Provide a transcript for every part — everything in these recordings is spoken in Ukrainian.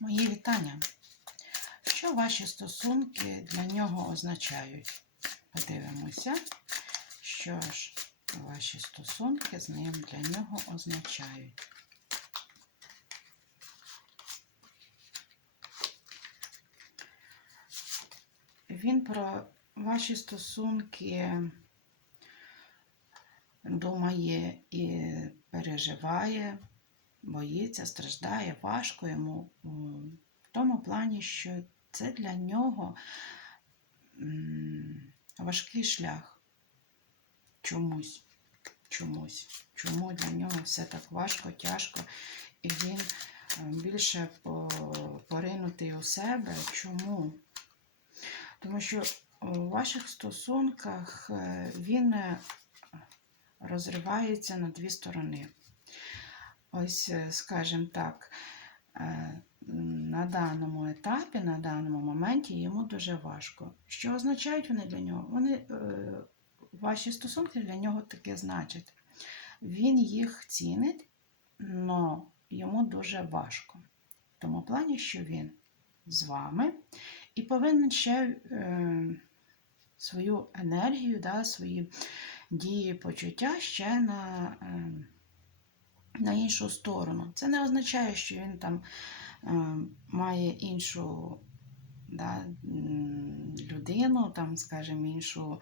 Мої вітання. Що ваші стосунки для нього означають? Подивимося, що ж ваші стосунки з ним для нього означають. Він про ваші стосунки думає і переживає, боїться, страждає, важко йому в тому плані, що це для нього важкий шлях чомусь. Чомусь. Чому для нього все так важко, тяжко, і він е, більше поринутий у себе. Чому? Тому що у ваших стосунках е, він е, розривається на дві сторони. Ось, е, скажімо так, е, на даному етапі, на даному моменті йому дуже важко. Що означають вони для нього? Вони, е, ваші стосунки для нього таке значать. Він їх цінить, але йому дуже важко. В тому плані, що він з вами і повинен ще е, свою енергію, да, свої дії, почуття ще на, е, на іншу сторону. Це не означає, що він там е, має іншу да, людину, там, скажімо, іншу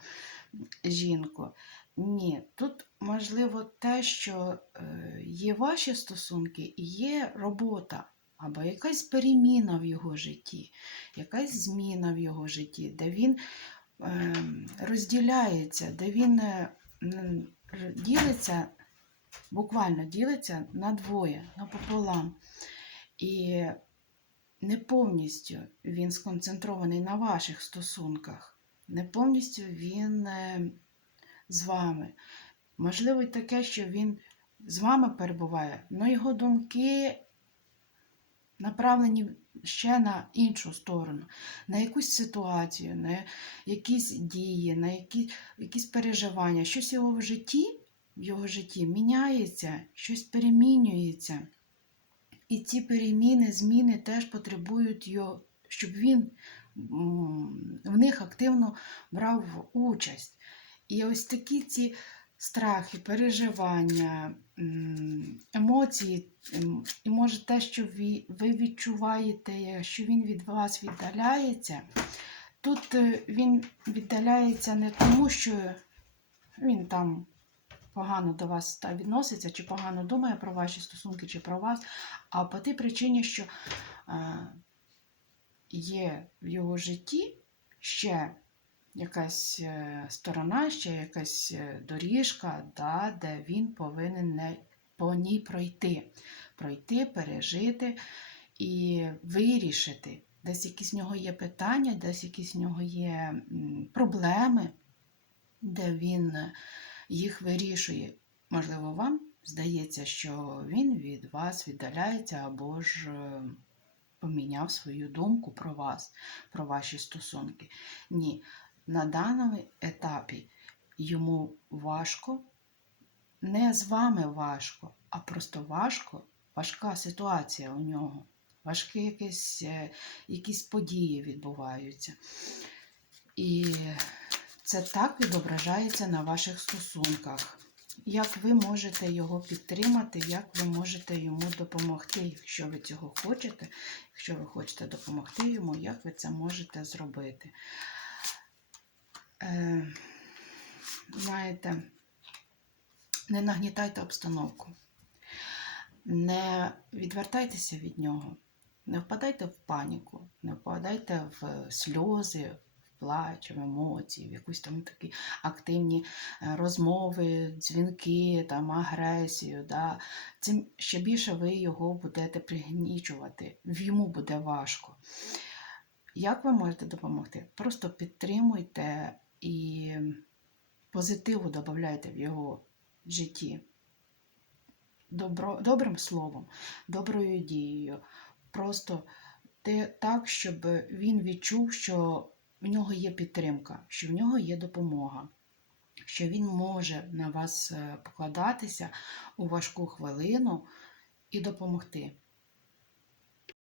жінку. Ні, тут можливо те, що е, є ваші стосунки і є робота, або якась переміна в його житті, якась зміна в його житті, де він е, розділяється, де він е, ділиться, буквально ділиться на двоє, напополам. І не повністю він сконцентрований на ваших стосунках, не повністю він е, з вами. Можливо, й таке, що він з вами перебуває, але його думки направлені ще на іншу сторону, на якусь ситуацію, на якісь дії, на які, якісь переживання. Щось його в житті, в його житті міняється, щось перемінюється. І ці переміни, зміни теж потребують його, щоб він в них активно брав участь. І ось такі ці страхи, переживання, емоції, ем, і може те, що ви, ви відчуваєте, що він від вас віддаляється, тут е, він віддаляється не тому, що він там погано до вас та відноситься, чи погано думає про ваші стосунки, чи про вас, а по тій причині, що е, є в його житті ще якась е, сторона, ще якась е, доріжка, да, де він повинен не, по ній пройти. Пройти, пережити і вирішити. Десь якісь в нього є питання, десь якісь в нього є проблеми, де він їх вирішує. Можливо, вам здається, що він від вас віддаляється або ж е, поміняв свою думку про вас, про ваші стосунки. Ні, на даному етапі йому важко, не з вами важко, а просто важко, важка ситуація у нього. Важкі якісь, е, якісь події відбуваються. І це так відображається на ваших стосунках. Як ви можете його підтримати, як ви можете йому допомогти, якщо ви цього хочете, якщо ви хочете допомогти йому, як ви це можете зробити? Е, знаєте, не нагнітайте обстановку, не відвертайтеся від нього, не впадайте в паніку, не впадайте в сльози, в плач, в якісь там такі активні е, розмови, дзвінки, там, агресію. Да. Цим ще більше ви його будете пригнічувати, йому буде важко. Як ви можете допомогти? Просто підтримуйте і позитиву додавайте в його житті. Добро, добрим словом, доброю дією. Просто те, так, щоб він відчув, що в нього є підтримка, що в нього є допомога, що він може на вас е, покладатися у важку хвилину і допомогти.